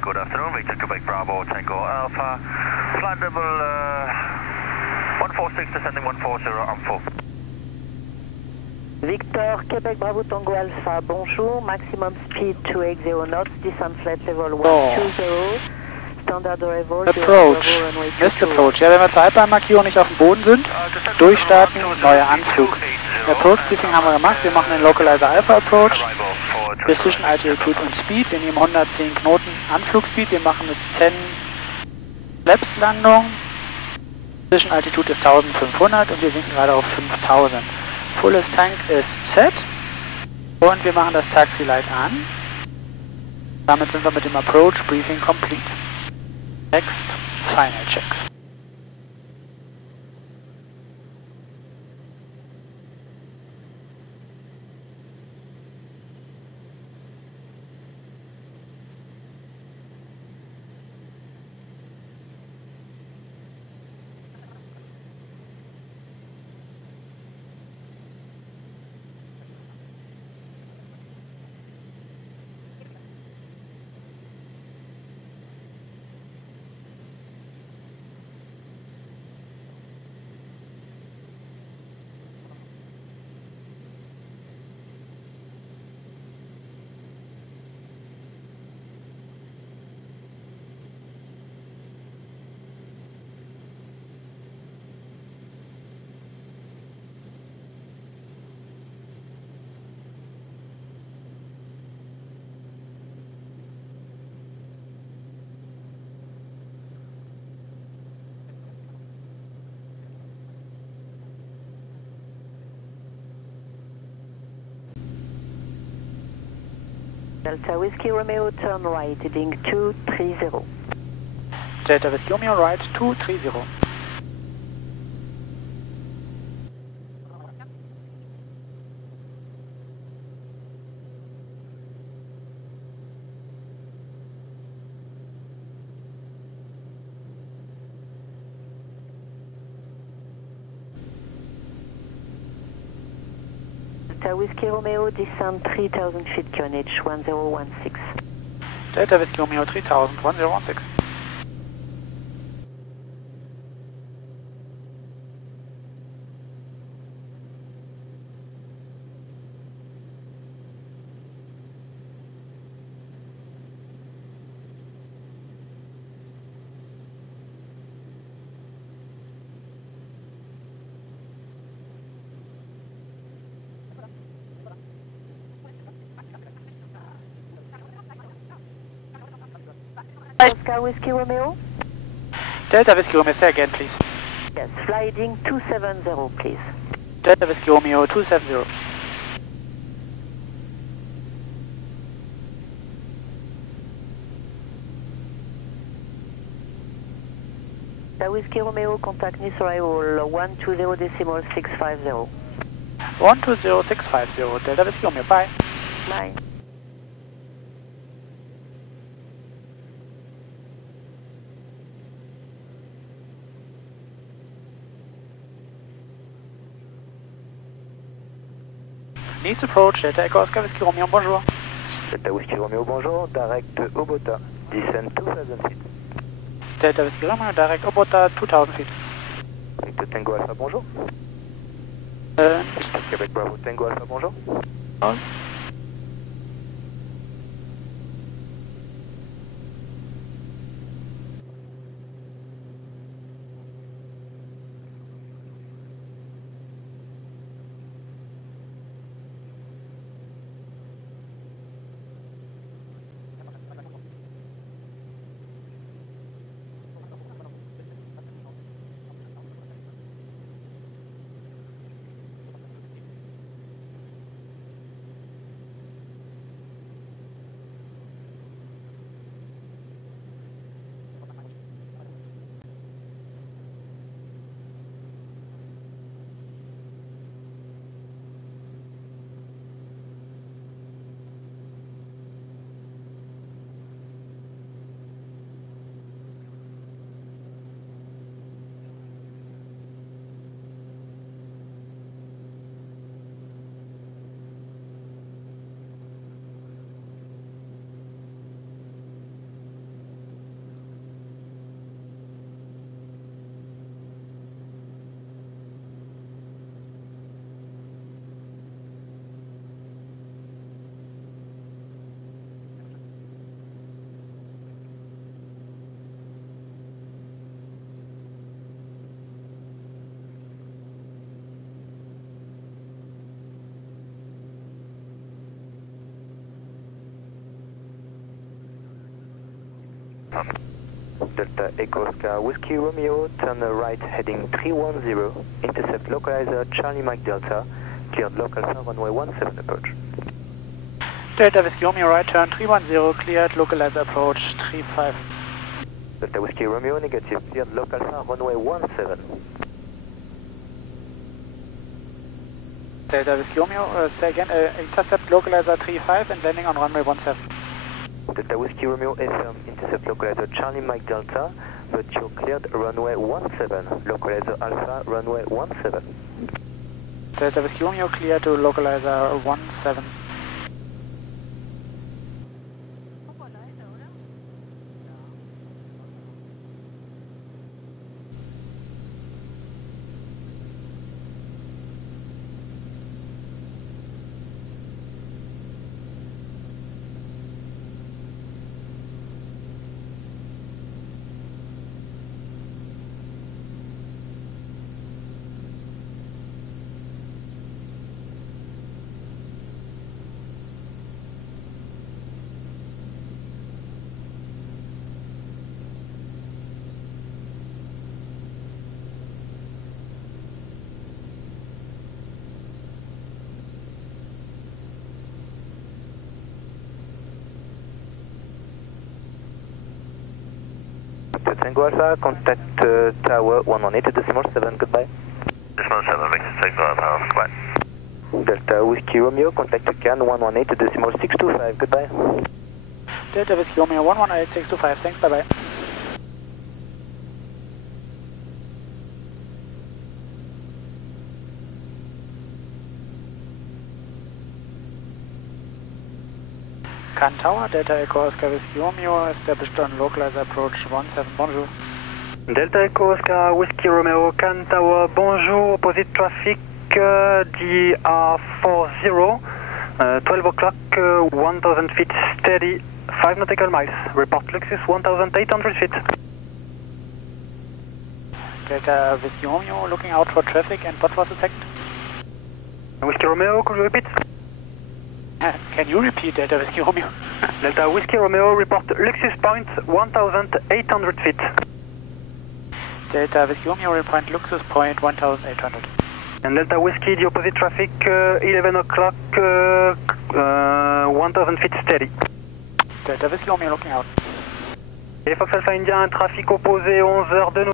good afternoon, Victor Quebec Bravo, Tango Alpha, flight level 146, descending 140 on full. Victor Quebec Bravo Tango Alpha, bonjour, maximum speed 280 knots, descent flight level 120, standard arrival, Approach, Missed Approach. Ja, wenn wir zur Halbbahnmarkierung nicht auf dem Boden sind, durchstarten, neuer Anflug. Approach Briefing haben wir gemacht, wir machen den Localizer Alpha Approach, Precision Altitude und Speed, wir nehmen 110 Knoten Anflugspeed, wir machen eine 10 Flaps Landung, Precision Altitude ist 1500 und wir sinken gerade auf 5000. Fulles Tank ist set und wir machen das Taxi Light an. Damit sind wir mit dem Approach Briefing complete. Next, Final Checks. Delta Whiskey Romeo, turn right, heading 230. Delta Whiskey Romeo right 230. Delta Whiskey Romeo, descend 3000 feet, QNH 1016. Delta Whiskey Romeo 3000, 1016. Oscar Whiskey Romeo? Delta Whiskey Romeo, say again please. Yes, flying 270, please. Delta Whiskey Romeo 270. Delta Whiskey Romeo, contact Nice arrival 120.650. 120650, Delta Whiskey Romeo, bye. Bye. Nice approach, Delta Echo Oscar Whiskey Romeo, bonjour. Delta Whiskey Romeo, bonjour, direct Obota, descend 2000 feet. Delta Whiskey Romeo, direct Obota 2000 feet. Victor Tango Alpha, bonjour. Québec Bravo Tango Alpha, bonjour. Oh. Delta Echo Oscar Whiskey Romeo, turn right heading 310, intercept localizer Charlie Mike Delta, cleared local runway 17 approach. Delta Whiskey Romeo right turn 310, cleared localizer approach 35. Delta Whiskey Romeo negative, cleared local runway 17. Delta Whiskey Romeo, say again, intercept localizer 35 and landing on runway 17. Delta Whiskey Romeo FM, intercept localizer Charlie Mike Delta, but you're cleared runway 17, localizer Alpha runway 17. Delta Whiskey Romeo clear to localizer 17. Tango Alpha, contact tower 118.7, goodbye. 7, Mixed Tango Alpha, goodbye. Delta Whiskey Romeo, contact CAN 118.625, goodbye. Delta Whiskey Romeo 118625, thanks, bye bye. CAN Tower, Delta Echo Oscar Whiskey Romeo, established on localizer approach 17, bonjour. Delta Echo Oscar Whiskey Romeo, CAN Tower, bonjour, opposite traffic, DR40, 12 o'clock, 1000 feet steady, 5 nautical miles, report Luxus 1800 feet. Delta Whiskey Romeo, looking out for traffic, and what was the second? Whiskey Romeo, could you repeat? Can you repeat Delta Whiskey Romeo? Delta Whiskey Romeo, report Luxus Point 1800 feet. Delta Whiskey Romeo, report Luxus Point 1800. And Delta Whiskey, the opposite traffic, 11 o'clock, 1000 feet steady. Delta Whiskey Romeo, looking out. Et Fox Alpha India, un trafic opposé 11 heures de nous.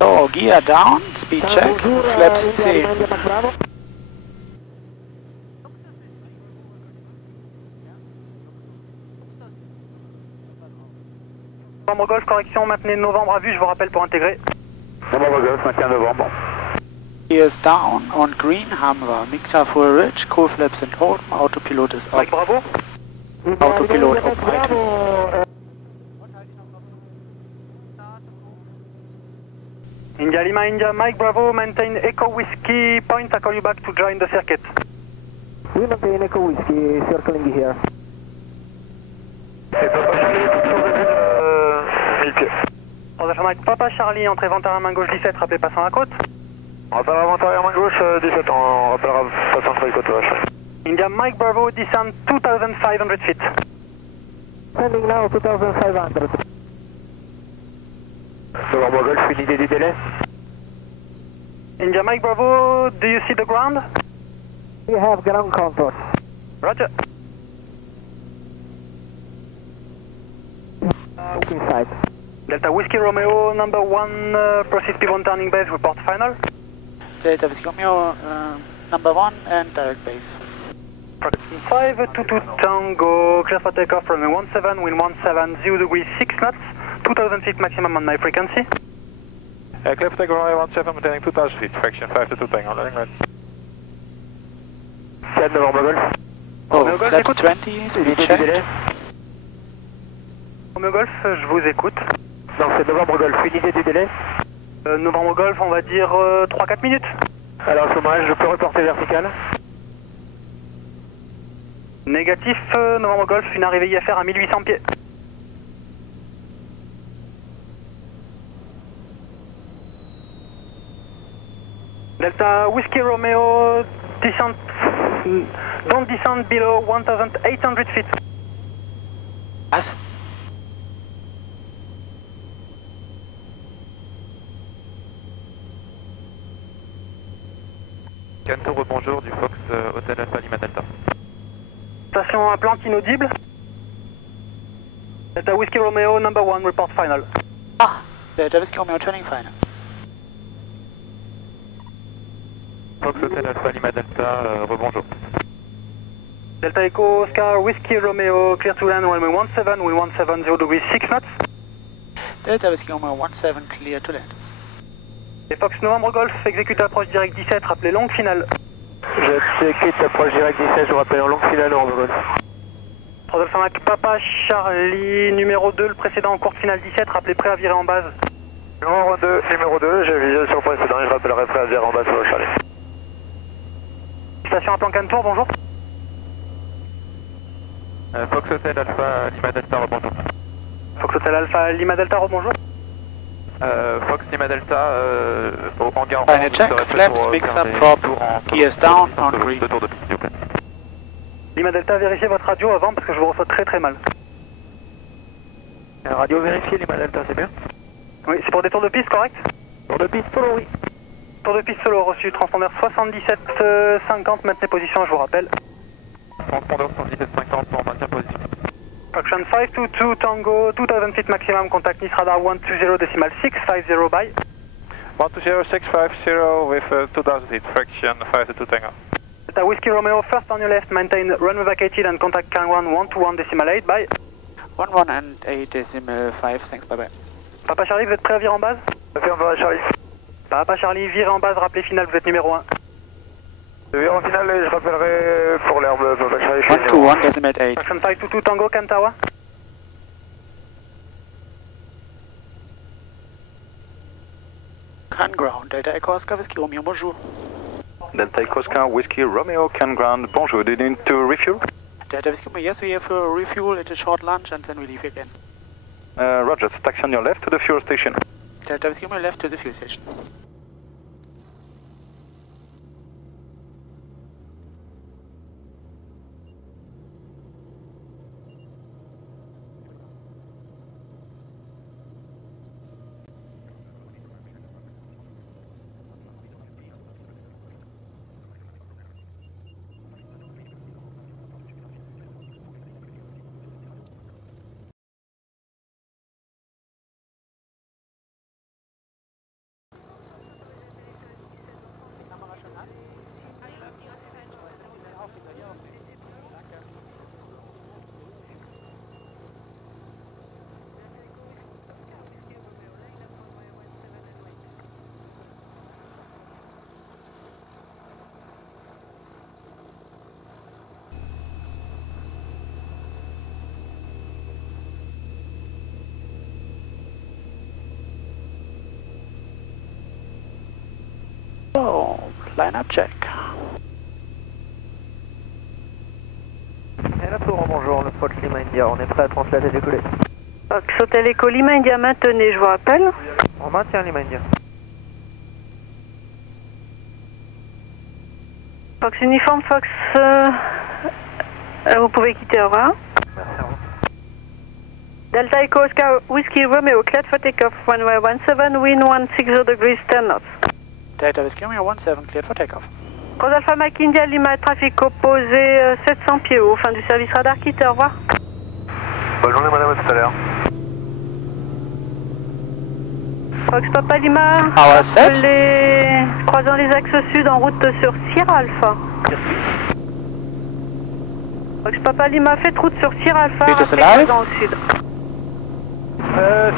So, gear down, speed check, flaps C. Novembre Golf, correction, maintenez novembre à vue, je vous rappelle pour intégrer. Novembre Golf, maintien novembre. Gear is down on green, Hamra, mixer full ridge, cool flaps and open, autopilot is up. Mike Bravo. Autopilot open. India Lima, India, Mike Bravo, maintain Echo Whiskey Point, I call you back to join the circuit. We maintain Echo Whiskey, circling here. Papa Charlie, entrée vent arrière main gauche 17, rappelez passant à la côte. Rappel avant arrière main gauche 17, on rappellera passant sur les côtes. India Mike Bravo, descend 2500 feet. Landing now 2500. Novembre Golf, une idée du délai? India Mike Bravo, do you see the ground? We have ground control. Roger. Inside. Delta Whiskey Romeo, number 1, proceed P1 turning base, report final. Delta Whiskey Romeo, number 1 and direct base. 522 Tango, clear for takeoff, runway 17, wind 17, 0 degrees 6 knots, 2000 feet maximum on my frequency. Clear for takeoff, runway 17, maintaining 2000 feet, fraction 522 Tango, landing right. 7 Novembre Golf. Oh, flaps 20, speed check. Romeo Golf, je vous écoute. Non, c'est Novembre Golf, une idée du délai? Novembre Golf, on va dire 3-4 minutes. Alors à ce moment-là, je peux reporter vertical? Négatif, Novembre Golf, une arrivée IFR à 1800 pieds. Delta Whiskey Romeo, descent, don't descend below 1800 feet. Was? Canto, rebonjour du Fox Hotel Alpha Lima Delta. Station à plante inaudible. Delta Whiskey Romeo, number 1, report final. Ah, Delta Whiskey Romeo turning final. Fox Hotel Alpha Lima Delta, rebonjour. Delta Echo Oscar Whiskey Romeo, clear to land, runway 17, wind 17, 0 degrees 6 knots. Delta Whiskey Romeo 17, clear to land. Et Fox Novembre Golf, exécute approche direct 17, rappelez longue finale. J'exécute approche direct 17, je vous rappelle en longue finale Novembre Golf. 305 Papa Charlie, numéro 2, le précédent en courte finale 17, rappelez prêt à virer en base. Numéro 2, j'ai visé sur le précédent et je rappellerai prêt à virer en bas sur le chalet. Station à plan Cantour, bonjour. Fox Hotel Alpha Lima Delta, rebonjour. Fox Hotel Alpha Lima Delta, rebonjour. Fox Lima Delta, au hangar. Final check, flaps, mix up, prop, gears down, on green. Deux tours de piste, s'il vous plaît. Lima Delta, vérifiez votre radio avant parce que je vous reçois très très mal. Radio vérifié, Lima Delta, c'est bien? Oui, c'est pour des tours de piste, correct? Tour de piste solo, oui. Tour de piste solo, reçu, transpondeur 7750, maintenez position, je vous rappelle. Transpondeur 7750 pour maintien position. Fraction 522 Tango, 2000 feet maximum, contact Nice radar 120.650, bye. 120.650 with 2000 feet, fraction 522 Tango. Delta Whiskey Romeo, first on your left, maintain runway vacated and contact Kangwan 121.8, bye. 11 and 8.5, thanks, bye bye. Papa Charlie, vous êtes prêt à virer en base? Affirme Papa Charlie. Papa Charlie, virez en base, rappelez finale, vous êtes numéro 1. Je vais en finale et je rappellerai pour l'herbe Papa Charlie. 121.8. Fraction 522 Tango, Kantawa. Can ground, Delta Echo Oscar Whiskey Romeo, bonjour. Delta Echo Oscar Whiskey Romeo, can ground, bonjour, do you need to refuel? Delta Whiskey Romeo, yes, we have a refuel at a short lunch and then we leave again. Roger, taxi on your left to the fuel station. Delta Whiskey Romeo left to the fuel station. So, line-up check. Et là, bonjour, le Fox Lima India, on est prêt à translater et décoller. Fox Hotel Echo Lima India, maintenez, je vous rappelle. On maintient Lima India. Fox Uniforme, Fox, vous pouvez quitter, au revoir. Merci à vous. Delta Echo Oscar Whiskey Romeo, cleared for takeoff, runway 17, wind 160 degrees, 10 knots. Delta Whiskey Romeo 17, cleared for takeoff. Cross Alpha Mike India, Lima, trafic opposé 700 pieds haut, fin du service radar, quitte, au revoir. Bonne journée madame, à tout à l'heure. Fox Papa Lima, Power set. croisant les axes sud en route sur Sierra Alpha. Fox Papa Lima, faites route sur Sierra Alpha, It is rappelez alive. croisant au sud.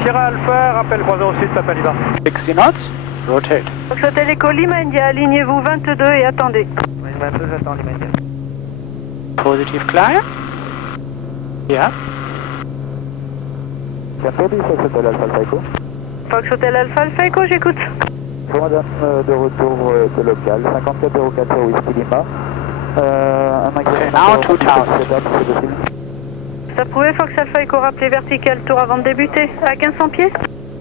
Sierra Alpha, rappel croisant au sud, Papa Lima. 60 knots, rotate. Fox Hotel Echo Lima India, alignez-vous 22 et attendez. 22, j'attends Lima India. Positive climb. Yeah. Bienvenue, Fox Hotel Alpha Alpha Echo. Fox Hotel Alpha Alpha Echo, j'écoute. Pour madame de retour de local, 5404 Whisky Lima. Un Okay, now 2000. c'est possible. Ça pouvait Fox Alpha Echo rappeler vertical tour avant de débuter, à 1500 pieds.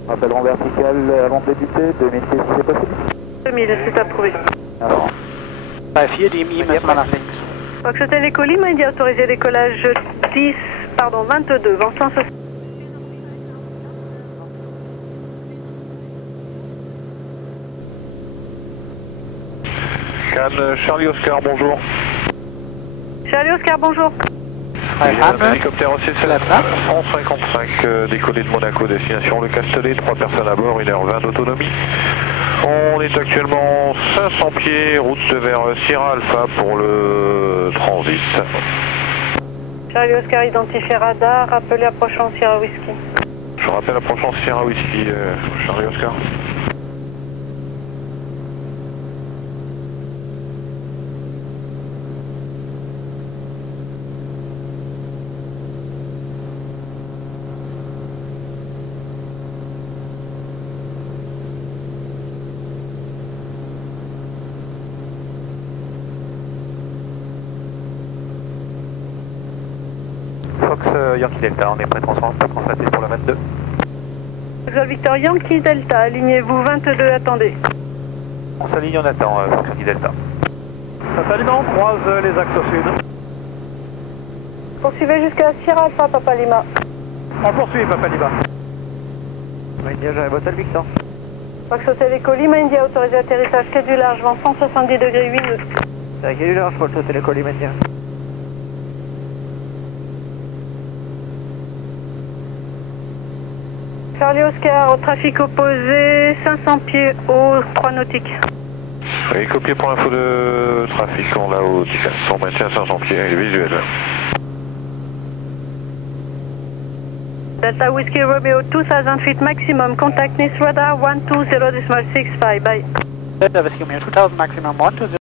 Rappel en vertical avant de débuter, 2000 pieds si c'est possible. 2000, c'est approuvé. Alors, Bei 4 DMI müssen wir nach links. Fox Hotel Echo Lima India, autorisé décollage 22, vent 160. Cannes Charlie Oscar, bonjour. Charlie Oscar, bonjour. Un 500. hélicoptère aussi, c'est la 155 décollé de Monaco, destination Le Castellet, 3 personnes à bord, 1h20 d'autonomie. On est actuellement 500 pieds, route vers Sierra Alpha pour le transit. Charlie Oscar, identifié radar, rappelez approchant Sierra Whisky. Je rappelle approchant Sierra Whisky, Charlie Oscar. Fox Yankee Delta, on est prêt pour constater pour le 22. Fox Victor Yankee Delta, alignez-vous 22, attendez. On s'aligne, on attend, Fox Yankee Delta. Papa Lima, on croise les axes au sud. Poursuivez jusqu'à Sierra Alpha, Papa Lima. On poursuit, Papa Lima. India, j'arrive au Hotel Victor. Fox Hotel Echo Lima India, autorisé atterrissage quai du large, vent 170 degrés 8 nœuds. C'est quel est l'heure, Fox Hotel Echo Lima India. Charlie Oscar, au trafic opposé, 500 pieds haut, 3 nautiques. Oui, copié pour l'info de trafic, on l'a au 10, on maintient 500 pieds, il est visuel. Delta Whiskey Romeo 2000 feet maximum, contact NIS radar 120.65, bye. Delta Whiskey Romeo 2000 maximum 120.